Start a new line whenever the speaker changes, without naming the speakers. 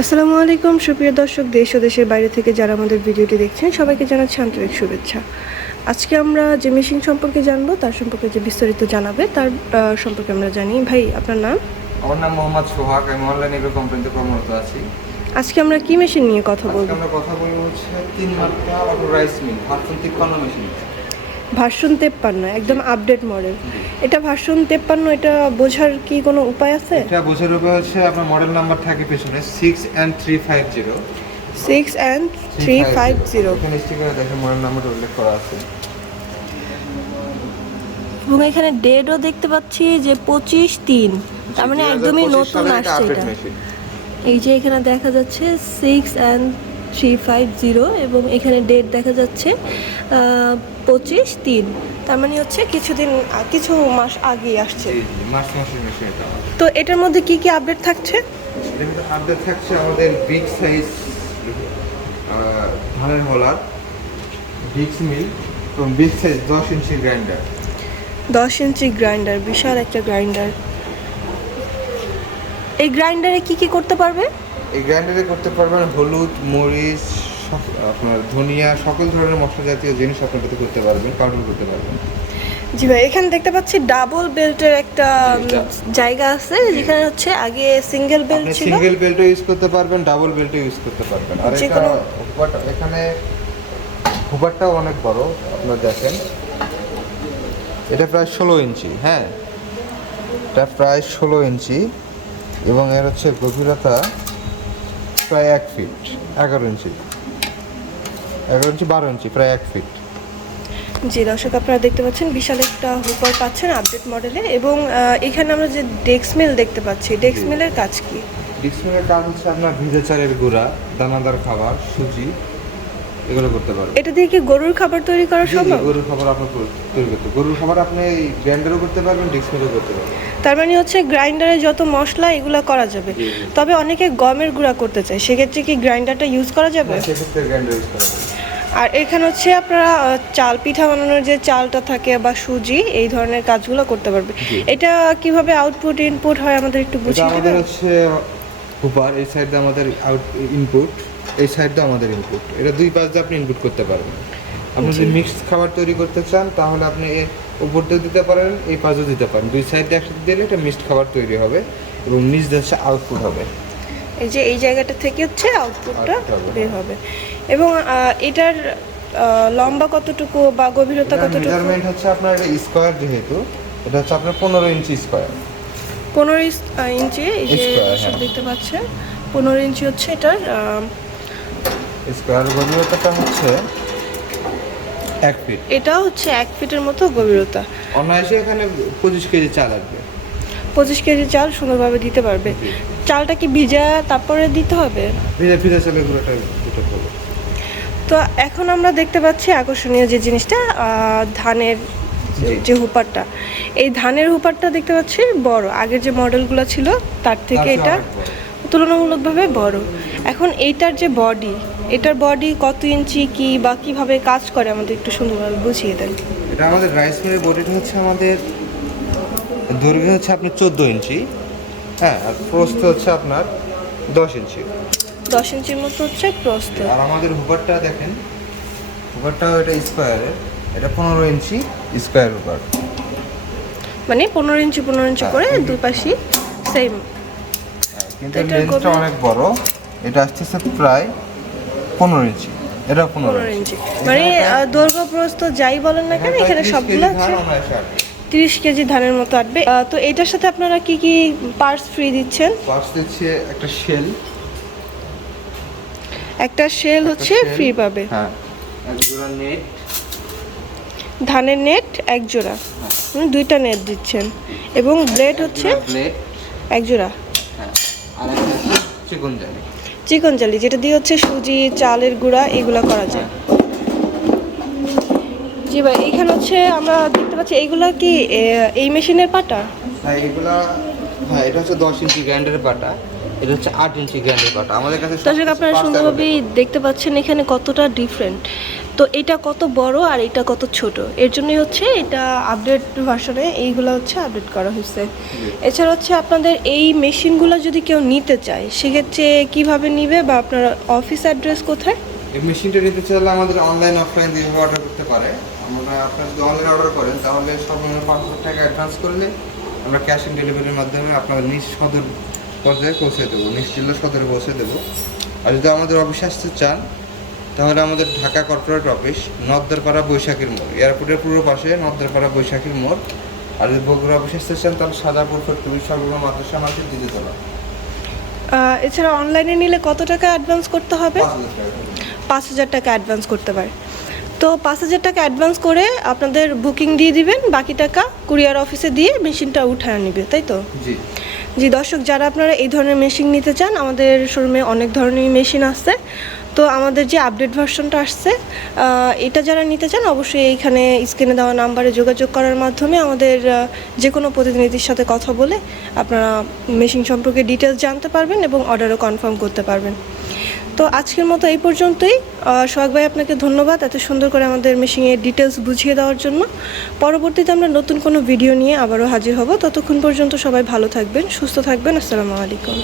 আসসালামু আলাইকুম সুপ্রিয় দর্শক দেশ ও দেশের বাইরে থেকে যারা আমাদের ভিডিওটি দেখছেন সবাইকে জানাচ্ছি আন্তরিক শুভেচ্ছা। আজকে আমরা যে মেশিন সম্পর্কে জানব তার সম্পর্কে যে বিস্তারিত জানাবে তার সম্পর্কে আমরা জানি। ভাই আপনার নাম?
আমার নাম মোহাম্মদ সোহাগ আমি অনলাইন এগ্রো কোম্পানিতে কর্মরত আছি।
আজকে আমরা কি মেশিন নিয়ে কথা বলব?
আমরা কথা বলব হচ্ছে তিন মাত্রা অটো রাইস মিল ভার্সন তিপ্পান্ন মেশিন।
ভার্সন তেপ্পান্ন একদম আপডেট মডেল এটা ভার্সন তেপ্পান্ন এটা বোঝার কি কোনো উপায় আছে?
এটা বোঝার উপরে হচ্ছে আপনার মডেল নাম্বার থাকে পেছনে six and three five zero
six and three five zero
এখানে স্টিকারে দেখেন মডেল নাম্বার উল্লেখ করা আছে।
এবং এখানে ডেটও দেখতে পাচ্ছি যে পঁচিশ তিন। তার মানে একদমই নতুন আসছে এটা। এই যে এখানে দেখা যাচ্ছে six and three five zero এবং এখানে ডেট দেখা যাচ্ছে পঁচিশ তিন। তার মানে হচ্ছে কিছুদিন কিছু মাস আগেই আসছে। তো এটার মধ্যে কি কি আপডেট থাকছে?
আপডেট থাকছে আমাদের বিগ সাইজ ধানের হলার বিগ মিল এবং বিগ সাইজ দশ ইঞ্চি গ্রাইন্ডার
দশ ইঞ্চি গ্রাইন্ডার বিশাল একটা গ্রাইন্ডার এই গ্রাইন্ডারে কি কি করতে পারবে?
এই গ্রাইন্ডারে করতে পারবেন হলুদ মরিচ আপনার ধনিয়া সকল ধরনের মশলা জাতীয় জিনিস আপনার করতে পারবেন পাউডার করতে পারবেন।
জি ভাই এখানে দেখতে পাচ্ছি ডাবল বেল্টের একটা জায়গা আছে যেখানে হচ্ছে আগে সিঙ্গেল বেল্ট ছিল।
সিঙ্গেল বেল্টও ইউজ করতে পারবেন ডাবল বেল্টও ইউজ করতে পারবেন। আর এটা এখানে হুপারটাও অনেক বড় আপনারা দেখেন। এটা প্রায় ষোলো ইঞ্চি হ্যাঁ। এটা প্রায় ষোলো ইঞ্চি। এবং এর হচ্ছে গভীরতা প্রায় এক ফিট এগারো ইঞ্চি। এগারো ইঞ্চি বারো ইঞ্চি প্রায় এক ফিট
যে দর্শক আপনারা দেখতে পাচ্ছেন বিশাল একটা হুপার পাচ্ছেন আপডেট মডেলে এবং এখানে আমরা যে ডেক্স মিল দেখতে পাচ্ছি ডেক্স মিলের কাজ কি?
ডেক্স মিলের কাজ হচ্ছে আপনার ভিজে চালের গুঁড়া দানাদার খাবার সুজি এগুলো করতে পারবেন
এটা দিয়ে কি গরুর খাবার তৈরি করা সম্ভব?
গরুর খাবার আপনি তৈরি করতে গরুর খাবার আপনি গ্রাইন্ডারও করতে পারবেন করতে পারবেন।
তার মানে হচ্ছে গ্রাইন্ডারে যত মশলা এগুলো করা যাবে। তবে অনেকে গমের গুঁড়া করতে চায়। সেক্ষেত্রে কি গ্রাইন্ডারটা ইউজ করা যাবে?
হ্যাঁ, সেক্ষেত্রে গ্রাইন্ডার ইউজ করা যাবে।
আর এখানে হচ্ছে আপনারা চাল পিঠা বানানোর যে চালটা থাকে বা সুজি এই ধরনের কাজগুলো করতে পারবে। এটা কীভাবে আউটপুট ইনপুট হয় আমাদের একটু বুঝিয়ে
আমাদের হচ্ছে হুপার এই সাইডে আমাদের আউট ইনপুট এই সাইডে আমাদের ইনপুট এটা দুই পাশ দিয়ে আপনি ইনপুট করতে পারবেন। আপনি যদি মিক্সড খাবার তৈরি করতে চান তাহলে আপনি এর উপর দিয়ে দিতে পারেন এই পাশও দিতে পারেন। দুই সাইডে একসাথে দিলে এটা মিক্সড খাবার তৈরি হবে এবং দিয়ে হচ্ছে আউটপুট হবে।
এই যে এই জায়গাটা থেকে হচ্ছে আউটপুটটা বের হবে। এবং এটার লম্বা কতটুকু বা গভীরতা কতটুকু?
মেজারমেন্ট হচ্ছে আপনার এটা স্কোয়ার যেহেতু এটা হচ্ছে আপনার পনেরো ইঞ্চি স্কোয়ার
পনেরো ইঞ্চি এই যে
হ্যাঁ।
দেখতে পাচ্ছেন পনেরো ইঞ্চি হচ্ছে এটার
স্কোয়ার গভীরতাটা হচ্ছে এক ফিট।
এটা হচ্ছে এক ফিটের মতো গভীরতা।
অনায়াসে এখানে পঁচিশ কেজি চাল আসবে
পঁচিশ কেজি চাল সুন্দরভাবে দিতে পারবে। চালটা কি ভিজা তারপরে দিতে হবে?
ভিজা ভিজা চালের গুঁড়োটা দুটো করব
তো এখন আমরা দেখতে পাচ্ছি আকর্ষণীয় যে জিনিসটা ধানের যে- হুপারটা। এই ধানের হুপারটা দেখতে পাচ্ছি বড়। আগের যে মডেলগুলো ছিল তার থেকে এটা। তুলনামূলকভাবে বড়। এখন এইটার যে বডি এটার বডি কত ইঞ্চি কি বা কীভাবে কাজ করে আমাদের একটু সুন্দরভাবে বুঝিয়ে দেন।
এটা আমাদের রাইস মিলের বডিটা হচ্ছে আমাদের দৈর্ঘ্য হচ্ছে আপনার চোদ্দ ইঞ্চি হ্যাঁ আর প্রস্থ হচ্ছে আপনার দশ ইঞ্চি
দশ ইঞ্চির মতো হচ্ছে প্রস্থ।
আর আমাদের হুপারটা দেখেন হুপারটাও এটা স্কোয়ারের এটা পনেরো ইঞ্চি স্কোয়ার হুপার
মানে পনেরো ইঞ্চি পনেরো ইঞ্চি করে
হ্যাঁ,
দুই পাশই সেম
কিন্তু
গভীর-
অনেক বড়। এটা আসতেছে প্রায় পনেরো ইঞ্চি। এটা পনেরো
ইঞ্চি। মানে দৈর্ঘ্য প্রস্থ যাই বলেন না কেন এখানে সবগুলো আছে। তিরিশ কেজি ধানের মতো আটবে। তো এটার সাথে আপনারা কি কি পার্টস ফ্রি দিচ্ছেন?
পার্স দিচ্ছে একটা শেল
একটা শেল হচ্ছে ফ্রি পাবে।
হ্যাঁ। এক জোড়া নেট
ধানের নেট এক জোড়া। দুইটা নেট দিচ্ছেন। এবং ব্লেড হচ্ছে এক জোড়া।
হ্যাঁ। চিকন জালি
চিকন জালি যেটা দিয়ে হচ্ছে সুজি চালের গুঁড়া এগুলো করা যায়। জি ভাই এখানে হচ্ছে আমরা দেখতে পাচ্ছি এইগুলা কি এই মেশিনের পাটা?
হ্যাঁ এগুলা হ্যাঁ এটা হচ্ছে দশ ইঞ্চি গ্রাইন্ডারের পাটা এটা হচ্ছে আট ইঞ্চি গ্রাইন্ডারের পাটা। আমাদের কাছে
দর্শক আপনারা
সুন্দরভাবে
সুন্দরভাবেই দেখতে পাচ্ছেন এখানে কতটা ডিফারেন্ট তো এটা কত বড় আর এটা কত ছোট? এর জন্যই হচ্ছে এটা আপডেট ভার্সনে এইগুলো হচ্ছে আপডেট করা হয়েছে এছাড়া হচ্ছে আপনাদের এই মেশিনগুলো যদি কেউ নিতে চায় সেক্ষেত্রে কীভাবে নিবে বা আপনার অফিস অ্যাড্রেস কোথায়?
এই মেশিনটা নিতে চাইলে আমাদের অনলাইন অফলাইন দিয়ে অর্ডার করতে পারে। আমরা আপনার যদি অনলাইন অর্ডার করেন তাহলে সর্বনিম্ন পাঁচ হাজার টাকা অ্যাডভান্স করলে আমরা ক্যাশ অন ডেলিভারির মাধ্যমে আপনার নিজ সদর পর্যায়ে পৌঁছে দেবো নিজ জেলা সদরে পৌঁছে দেবো। আর যদি আমাদের অফিসে আসতে চান তাহলে আমাদের ঢাকা কর্পোরেট অফিস নদ্দারপাড়া বৈশাখীর মোড়। এয়ারপোর্টের পূর্ব পাশে নদ্দারপাড়া বৈশাখীর মোড়। আর যদি বগুড়া অফিসে স্টেশন তাহলে সাদাপুর ফ্যাক্টরি সর্বনিম্ন মাদ্রাসা মার্কেট দিতে তোলা
এছাড়া অনলাইনে নিলে কত টাকা অ্যাডভান্স করতে হবে?
পাঁচ হাজার টাকা।
পাঁচ হাজার টাকা অ্যাডভান্স করতে পারে। তো পাঁচ হাজার টাকা অ্যাডভান্স করে আপনাদের বুকিং দিয়ে দিবেন। বাকি টাকা কুরিয়ার অফিসে দিয়ে মেশিনটা উঠায় নেবে তাই তো?
জি।
জি দর্শক যারা আপনারা এই ধরনের মেশিন নিতে চান আমাদের শোরুমে অনেক ধরনের মেশিন আছে। তো আমাদের যে আপডেট ভার্সনটা আসছে এটা যারা নিতে চান অবশ্যই এইখানে স্ক্রিনে দেওয়া নাম্বারে যোগাযোগ করার মাধ্যমে আমাদের যে কোনো প্রতিনিধির সাথে কথা বলে আপনারা মেশিন সম্পর্কে ডিটেলস জানতে পারবেন এবং অর্ডারও কনফার্ম করতে পারবেন। তো আজকের মতো এই পর্যন্তই। সোহাগ ভাই, আপনাকে ধন্যবাদ এত সুন্দর করে আমাদের মেশিনের ডিটেলস বুঝিয়ে দেওয়ার জন্য। পরবর্তীতে আমরা নতুন কোনো ভিডিও নিয়ে আবারও হাজির হব। ততক্ষণ পর্যন্ত সবাই ভালো থাকবেন, সুস্থ থাকবেন। আসসালামু আলাইকুম।